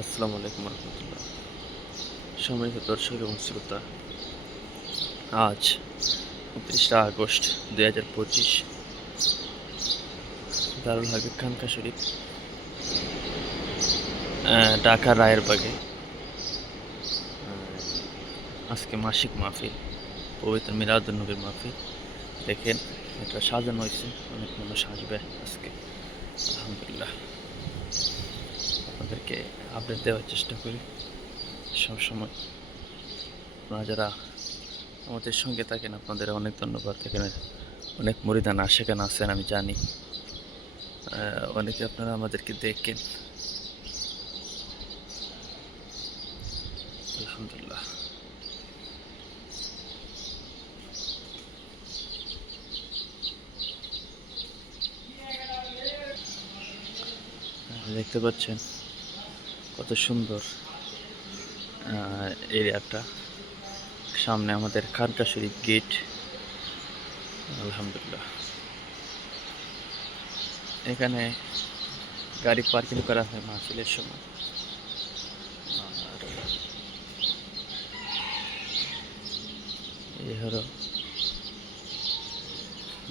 আসসালামু আলাইকুম রহমতুল্লাহ। সম্মানিত দর্শক এবং শ্রোতা আজ উনত্রিশটা আগস্ট দুই হাজার পঁচিশ দারুল হাবিব খানকা শরীফ ঢাকা রায়েরবাগে আহ, আজকে মাসিক মাহফিল পবিত্র মিরাদুল নবীর মাহফিল। দেখেন এটা সাজানো হয়েছে অনেক মানুষ আসবে আজকে আলহামদুলিল্লাহ। আপনাদেরকে আপডেট দেওয়ার চেষ্টা করি। সবসময় আপনারা যারা আমাদের সঙ্গে থাকেন, আপনাদের অনেক ধন্যবাদ। এখানে অনেক মরিদান সেখানে আছেন, আমি জানি। অনেকে আপনারা আমাদেরকে দেখেন। আলহামদুলিল্লাহ। দেখতে পাচ্ছেন? কত সুন্দর এরিয়াটা। সামনে আমাদের খানকা শরীফ গেট। আলহামদুলিল্লাহ। এখানে গাড়ি পার্কিং করা হয় মাহফিলের সময়। আর এই হলো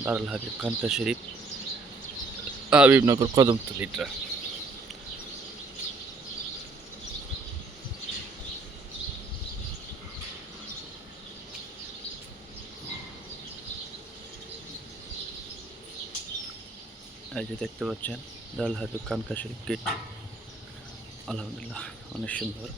দারুল হাবিব খানকা শরীফ হাবিবনগর কদমতলিটা এই যে দেখতে পাচ্ছেন দাল হাবিব কানকা শরীফ গেট। আলহামদুলিল্লাহ অনেক সুন্দর।